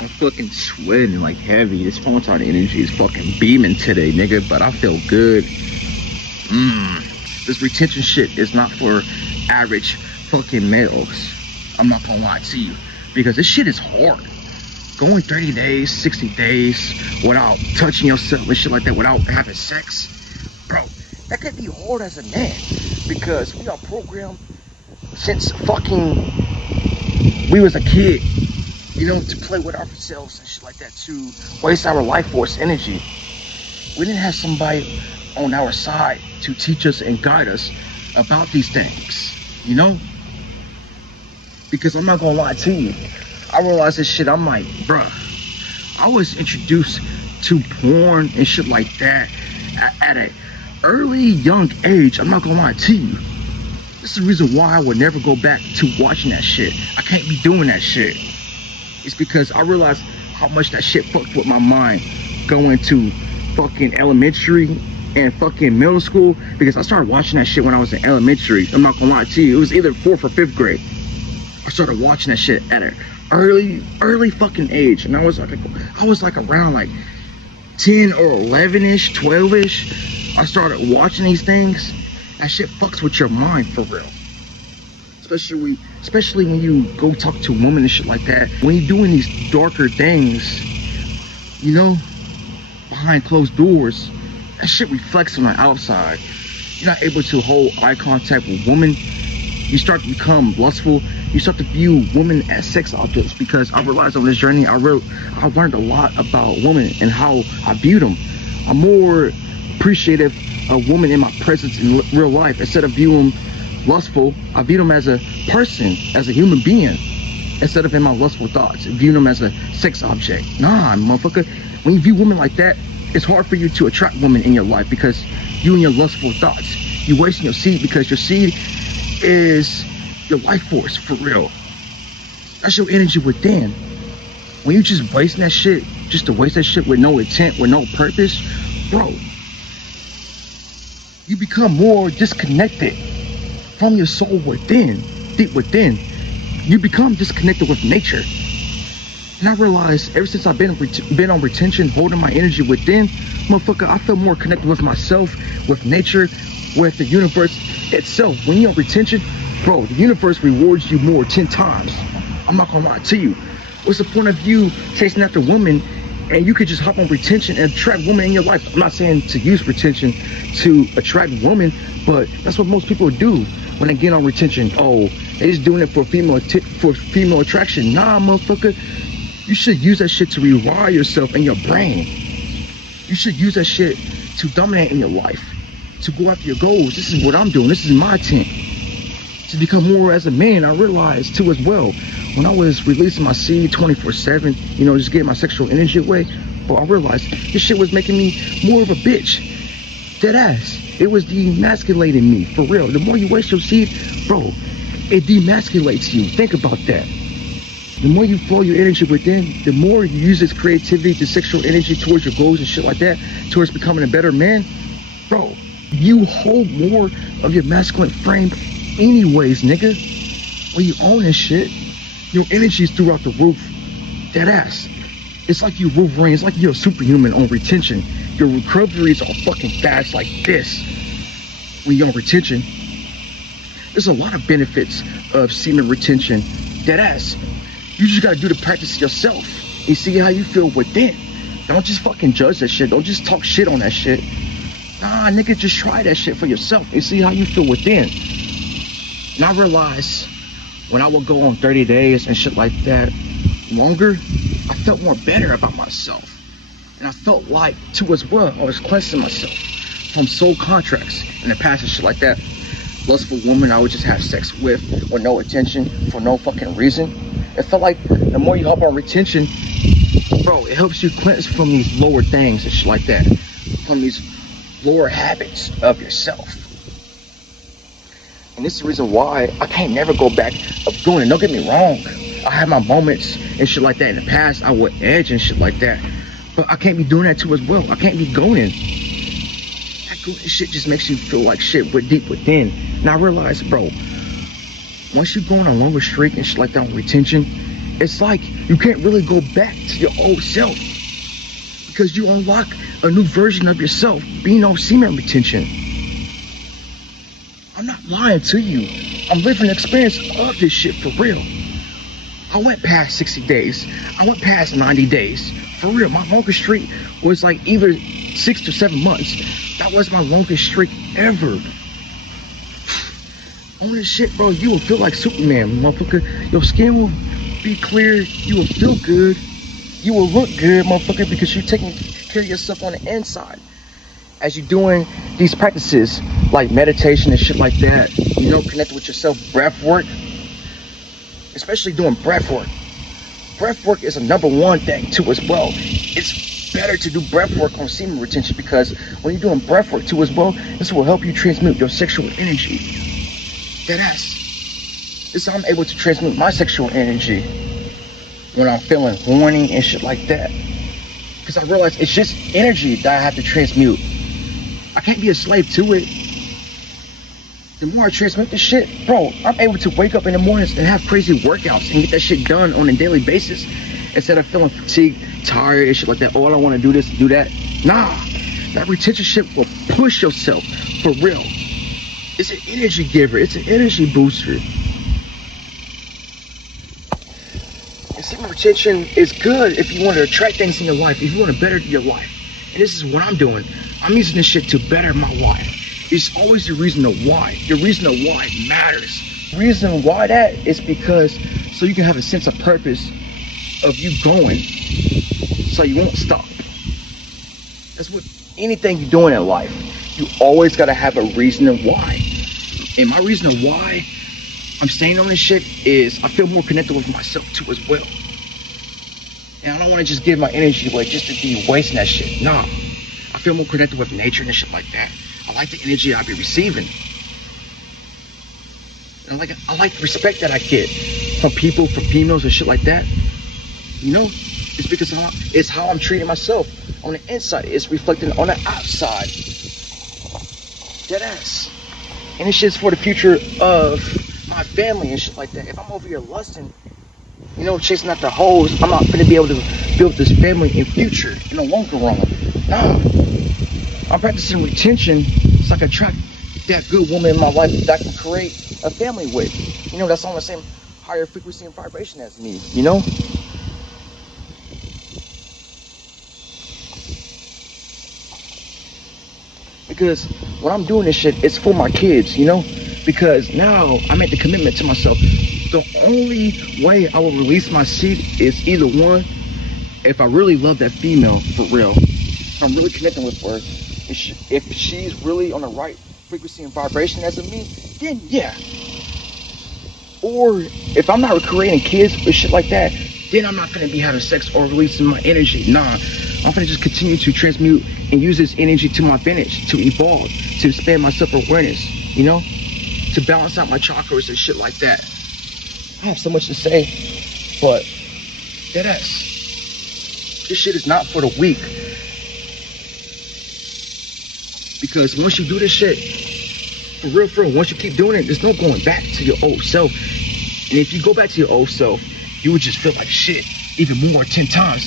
I'm fucking sweating like heavy. This photon energy is fucking beaming today, nigga, but I feel good. This retention shit is not for average fucking males. I'm not gonna lie to you, because this shit is hard. Going 30 days, 60 days without touching yourself and shit like that, without having sex, bro, that could be hard as a man, because we are programmed since fucking we was a kid, you know, to play with ourselves and shit like that, to waste our life force energy. We didn't have somebody on our side to teach us and guide us about these things, you know? Because I'm not gonna lie to you, I realized this shit, I'm like, bruh, I was introduced to porn and shit like that at an early, young age. I'm not gonna lie to you. This is the reason why I would never go back to watching that shit. I can't be doing that shit. It's because I realized how much that shit fucked with my mind going to fucking elementary and fucking middle school, because I started watching that shit when I was in elementary. I'm not gonna lie to you, it was either 4th or 5th grade. I started watching that shit at an early fucking age, and I was like around like 10 or 11ish, 12ish. I started watching these things. That shit fucks with your mind for real. Especially when you go talk to women and shit like that. When you're doing these darker things, you know, behind closed doors, that shit reflects on the outside. You're not able to hold eye contact with women. You start to become lustful. You start to view women as sex objects, because I realized on this journey, I learned a lot about women and how I viewed them. I'm more appreciative of women in my presence in real life. Instead of viewing them lustful, I view them as a person, as a human being, instead of in my lustful thoughts, view them as a sex object. Nah, motherfucker, when you view women like that, it's hard for you to attract women in your life, because you and your lustful thoughts, you're wasting your seed, because your seed is your life force for real. That's your energy within. When you just wasting that shit, just to waste that shit with no intent, with no purpose, bro, you become more disconnected from your soul within, deep within. You become disconnected with nature. And I realized ever since I've been on retention, holding my energy within, motherfucker, I feel more connected with myself, with nature, with the universe itself. When you're on retention, bro, the universe rewards you more 10 times. I'm not gonna lie to you. What's the point of you chasing after women and you could just hop on retention and attract women in your life? I'm not saying to use retention to attract women, but that's what most people do when they get on retention. Oh, they just doing it for female attraction. Nah, motherfucker. You should use that shit to rewire yourself in your brain. You should use that shit to dominate in your life, to go after your goals. This is what I'm doing. This is my intent. To become more as a man. I realized too as well, when I was releasing my seed 24/7, you know, just getting my sexual energy away, but I realized this shit was making me more of a bitch. Dead ass. It was demasculating me, for real. The more you waste your seed, bro, it demasculates you. Think about that. The more you flow your energy within, the more you use this creativity, the sexual energy towards your goals and shit like that, towards becoming a better man, bro, you hold more of your masculine frame anyways, nigga. When you own this shit, your energy is throughout the roof. Dead ass. It's like you Wolverine. It's like you're a superhuman on retention. Your recoveries are fucking fast like this when you're on retention. There's a lot of benefits of semen retention. Dead ass. You just gotta do the practice yourself and see how you feel within. Don't just fucking judge that shit. Don't just talk shit on that shit. Nah, nigga, just try that shit for yourself and see how you feel within. And I realized when I would go on 30 days and shit like that longer, I felt more better about myself. And I felt like, too, as well, I was cleansing myself from soul contracts in the past and shit like that. Lustful woman I would just have sex with no attention, for no fucking reason. It felt like the more you hop on retention, bro, it helps you cleanse from these lower things and shit like that. From these lower habits of yourself. And this is the reason why I can't never go back of doing it. Don't get me wrong. I had my moments and shit like that in the past. I would edge and shit like that. But I can't be doing that too as well. I can't be going. That going shit just makes you feel like shit, but deep within. And I realized, bro, once you go on a longer streak and shit like that on retention, it's like you can't really go back to your old self because you unlock a new version of yourself being on semen retention. I'm not lying to you. I'm living the experience of this shit for real. I went past 60 days. I went past 90 days. For real, my longest streak was like either 6 to 7 months. That was my longest streak ever. On this shit, bro, you will feel like Superman, motherfucker. Your skin will be clear. You will feel good. You will look good, motherfucker, because you're taking care of yourself on the inside. As you're doing these practices, like meditation and shit like that, you know, connecting with yourself, breath work, especially doing breath work. Breath work is a #1 thing too as well. It's better to do breath work on semen retention because when you're doing breath work too as well, this will help you transmute your sexual energy. Deadass. This is how I'm able to transmute my sexual energy when I'm feeling horny and shit like that. Because I realize it's just energy that I have to transmute. I can't be a slave to it. The more I transmit this shit, bro, I'm able to wake up in the mornings and have crazy workouts and get that shit done on a daily basis instead of feeling fatigued, tired, and shit like that. Oh, I don't want to do this, do that. Nah, that retention shit will push yourself for real. It's an energy giver. It's an energy booster. And semen retention is good if you want to attract things in your life, if you want to better your life. And this is what I'm doing. I'm using this shit to better my life. It's always the reason to why. The reason to why matters. The reason why that is because so you can have a sense of purpose of you going. So you won't stop. That's what anything you're doing in life. You always gotta have a reason and why. And my reason and why I'm staying on this shit is I feel more connected with myself too as well. And I don't want to just give my energy away just to be wasting that shit. Nah. I feel more connected with nature and shit like that. I like the energy I be receiving. And I like the respect that I get from people, from females and shit like that. You know? It's because it's how I'm treating myself on the inside. It's reflecting on the outside. Deadass. And this shit's for the future of my family and shit like that. If I'm over here lusting, you know, chasing after hoes, I'm not gonna be able to build this family in future, in the longer run. Nah. I'm practicing retention so I can attract that good woman in my life that I can create a family with. You know, that's on the same higher frequency and vibration as me, you know? Because when I'm doing this shit, it's for my kids, you know? Because now I make the commitment to myself. The only way I will release my seed is either one, if I really love that female for real, if I'm really connecting with her, if she's really on the right frequency and vibration as of me, then yeah. Or if I'm not creating kids or shit like that, then I'm not gonna be having sex or releasing my energy. Nah, I'm gonna just continue to transmute and use this energy to my advantage, to evolve, to expand my self-awareness, you know? To balance out my chakras and shit like that. I have so much to say, but deadass. This shit is not for the weak. Because once you do this shit, for real, once you keep doing it, there's no going back to your old self. And if you go back to your old self, you would just feel like shit, even more 10 times.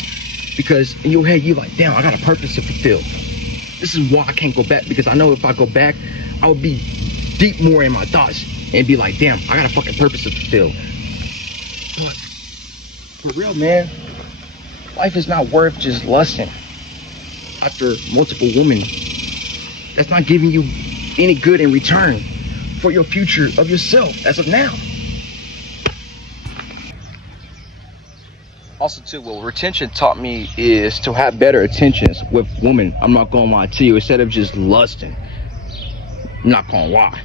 Because in your head, you're like, damn, I got a purpose to fulfill. This is why I can't go back, because I know if I go back, I would be deep more in my thoughts and be like, damn, I got a fucking purpose to fulfill. But for real, man, life is not worth just lusting after multiple women. That's not giving you any good in return for your future of yourself as of now. Also too, what retention taught me is to have better intentions with women. I'm not gonna lie to you, instead of just lusting. I'm not gonna lie.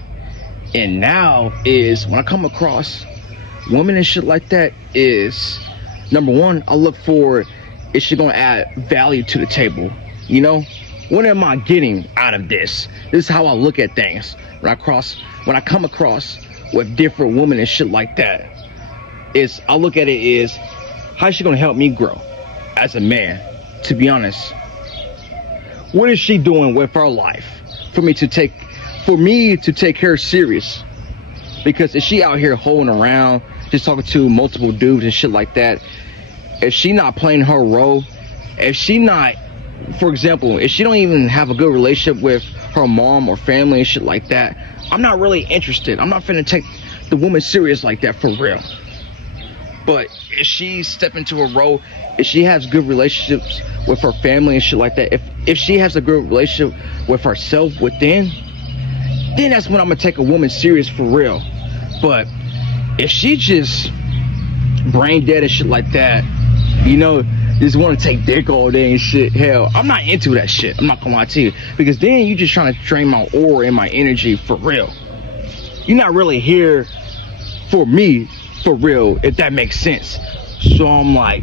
And now is when I come across women and shit like that is, number one, I look for, is she gonna add value to the table? You know? What am I getting out of this? This is how I look at things. When I come across with different women and shit like that, I look at it is, how's she gonna help me grow as a man? To be honest, what is she doing with her life for me to take her serious? Because if she out here holding around, just talking to multiple dudes and shit like that, if she not playing her role, if she not, for example, if she don't even have a good relationship with her mom or family and shit like that, I'm not really interested. I'm not finna take the woman serious like that for real. But if she step into a role, if she has good relationships with her family and shit like that, if she has a good relationship with herself within, then that's when I'm gonna take a woman serious for real. But if she just brain dead and shit like that, you know, just want to take dick all day and shit, hell, I'm not into that shit. I'm not gonna lie to you, because then you just trying to drain my aura and my energy for real. You're not really here for me for real, if that makes sense. So I'm like,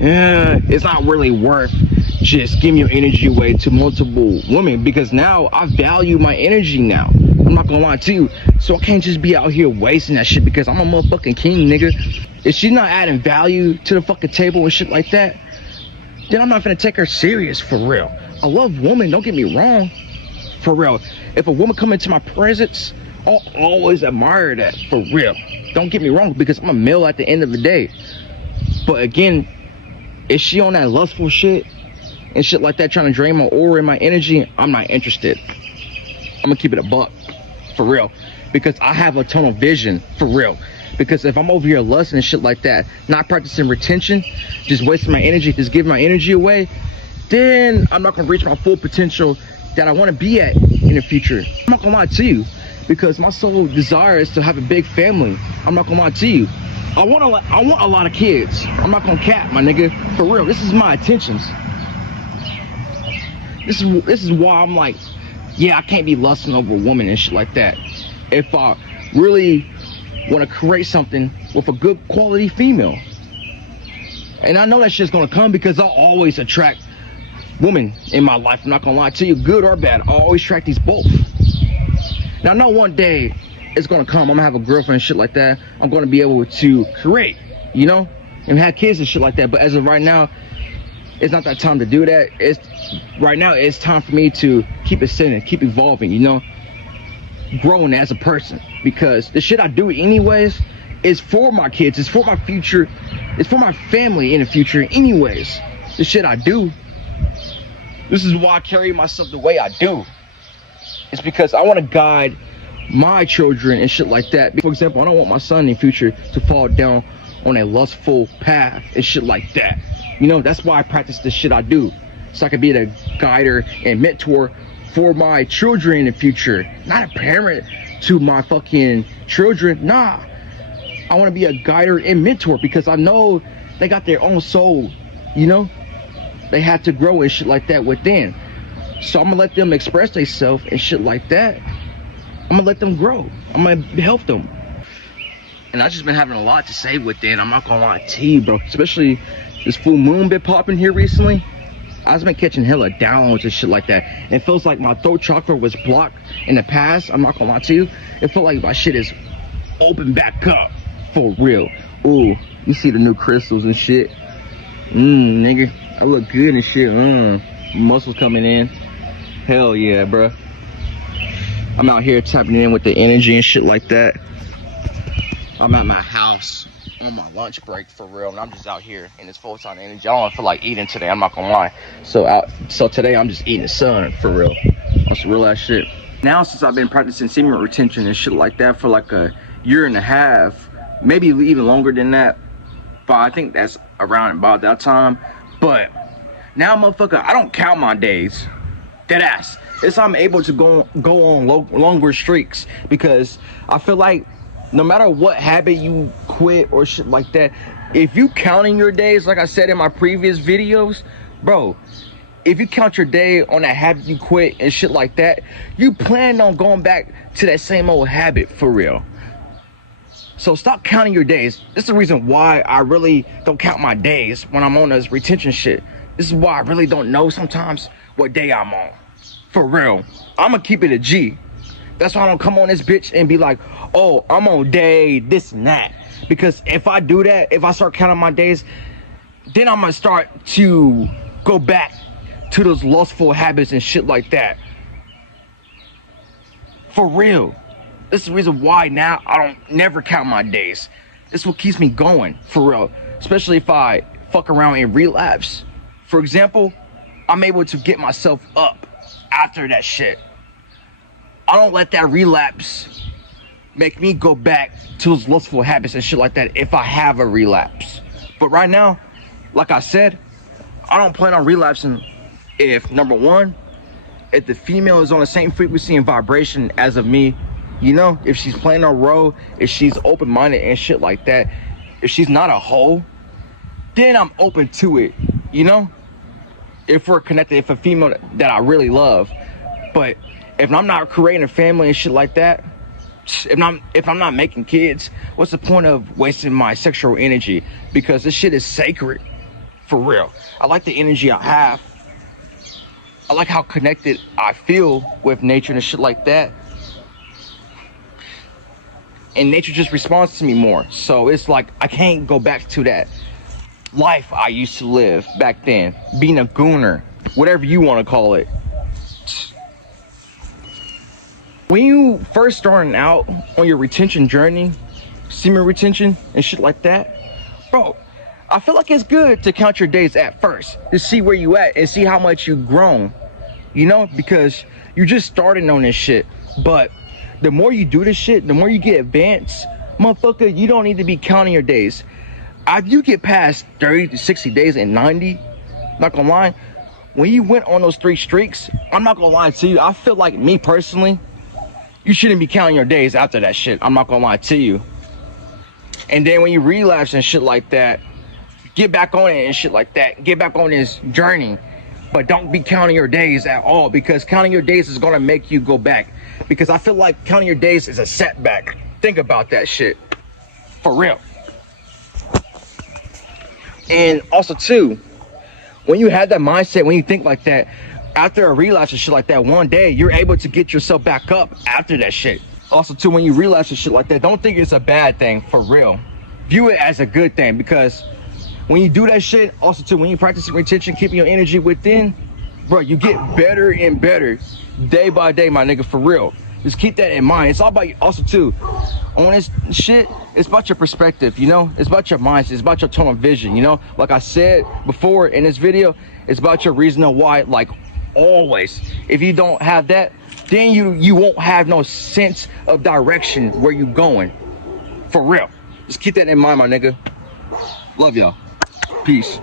it's not really worth just giving your energy away to multiple women, because now I value my energy now. I'm not gonna lie to you. So I can't just be out here wasting that shit because I'm a motherfucking king, nigga. If she's not adding value to the fucking table and shit like that, then I'm not gonna take her serious for real. I love women, don't get me wrong, for real. If a woman come into my presence, I'll always admire that for real. Don't get me wrong, because I'm a male at the end of the day. But again, if she on that lustful shit and shit like that, trying to drain my aura and my energy, I'm not interested. I'm gonna keep it a buck for real, because I have a tunnel vision for real. Because if I'm over here lusting and shit like that, not practicing retention, just wasting my energy, just giving my energy away, then I'm not gonna reach my full potential that I want to be at in the future. I'm not gonna lie to you, because my sole desire is to have a big family. I'm not gonna lie to you. I want a lot of kids. I'm not gonna cap, my nigga, for real. This is my intentions. This is why I'm like, yeah, I can't be lusting over a woman and shit like that. If I really want to create something with a good quality female. And I know that shit's gonna come, because I always attract women in my life. I'm not gonna lie to you, good or bad. I always attract these both. Now I know one day it's gonna come, I'm gonna have a girlfriend and shit like that. I'm gonna be able to create, you know, and have kids and shit like that. But as of right now, it's not that time to do that. Right now it's time for me to keep ascending, keep evolving, you know, growing as a person. Because the shit I do anyways is for my kids, it's for my future, it's for my family in the future anyways. The shit I do, this is why I carry myself the way I do. It's because I want to guide my children and shit like that. For example, I don't want my son in the future to fall down on a lustful path and shit like that. You know, that's why I practice the shit I do, so I can be the guider and mentor for my children in the future. Not a parent to my fucking children, nah. I want to be a guider and mentor, because I know they got their own soul, you know. They have to grow and shit like that within. So I'm gonna let them express themselves and shit like that. I'm gonna let them grow. I'm gonna help them. And I just been having a lot to say within. I'm not gonna lie to you, bro. Especially this full moon been popping here recently. I just been catching hella downloads and shit like that. It feels like my throat chakra was blocked in the past. I'm not gonna lie to you. It felt like my shit is open back up for real. Ooh, you see the new crystals and shit. Nigga, I look good and shit. Muscles coming in. Hell yeah, bro. I'm out here tapping in with the energy and shit like that. I'm at my house on my lunch break for real, and I'm just out here in this full-time energy. I don't feel like eating today, I'm not gonna lie. So today I'm just eating the sun for real. That's real ass shit. Now since I've been practicing semen retention and shit like that for like a year and a half, maybe even longer than that, but I think that's around about that time. But now, motherfucker, I don't count my days. Deadass. It's I'm able to go on longer streaks, because I feel like no matter what habit you quit or shit like that, if you counting your days, like I said in my previous videos, bro, if you count your day on that habit you quit and shit like that, you plan on going back to that same old habit for real. So stop counting your days. This is the reason why I really don't count my days when I'm on this retention shit. This is why I really don't know sometimes what day I'm on. For real. I'm gonna keep it a G. That's why I don't come on this bitch and be like, oh, I'm on day this and that. Because if I do that, if I start counting my days, then I'm gonna start to go back to those lustful habits and shit like that. For real. This is the reason why now I don't never count my days. It's what keeps me going, for real. Especially if I fuck around and relapse. For example, I'm able to get myself up after that shit. I don't let that relapse make me go back to those lustful habits and shit like that if I have a relapse. But right now, like I said, I don't plan on relapsing if, number one, if the female is on the same frequency and vibration as of me, you know, if she's playing a role, if she's open-minded and shit like that, if she's not a hoe, then I'm open to it, you know? If we're connected, if a female that I really love. But if I'm not creating a family and shit like that, if I'm not making kids, what's the point of wasting my sexual energy? Because this shit is sacred, for real. I like the energy I have. I like how connected I feel with nature and shit like that. And nature just responds to me more. So it's like I can't go back to that life I used to live back then. Being a gooner, whatever you want to call it. When you first starting out on your retention journey, semen retention and shit like that, bro, I feel like it's good to count your days at first, to see where you at and see how much you've grown, you know, because you're just starting on this shit. But the more you do this shit, the more you get advanced, motherfucker, you don't need to be counting your days. After you get past 30 to 60 days and 90, not gonna lie, when you went on those 3 streaks, I'm not gonna lie to you, I feel like, me personally, you shouldn't be counting your days after that shit. I'm not gonna lie to you. And then when you relapse and shit like that, get back on it and shit like that. Get back on this journey. But don't be counting your days at all, because counting your days is gonna make you go back. Because I feel like counting your days is a setback. Think about that shit. For real. And also too, when you have that mindset, when you think like that, after a relapse and shit like that, one day you're able to get yourself back up after that shit. Also too, when you relapse and shit like that, don't think it's a bad thing, for real. View it as a good thing, because when you do that shit, also too, when you practice retention, keeping your energy within, bro, you get better and better day by day, my nigga, for real. Just keep that in mind. It's all about you. Also too, on this shit, it's about your perspective, you know? It's about your mindset, it's about your tunnel vision, you know? Like I said before in this video, it's about your reason why, like always. If you don't have that, then you won't have no sense of direction where you going. For real. Just keep that in mind, my nigga. Love y'all. Peace.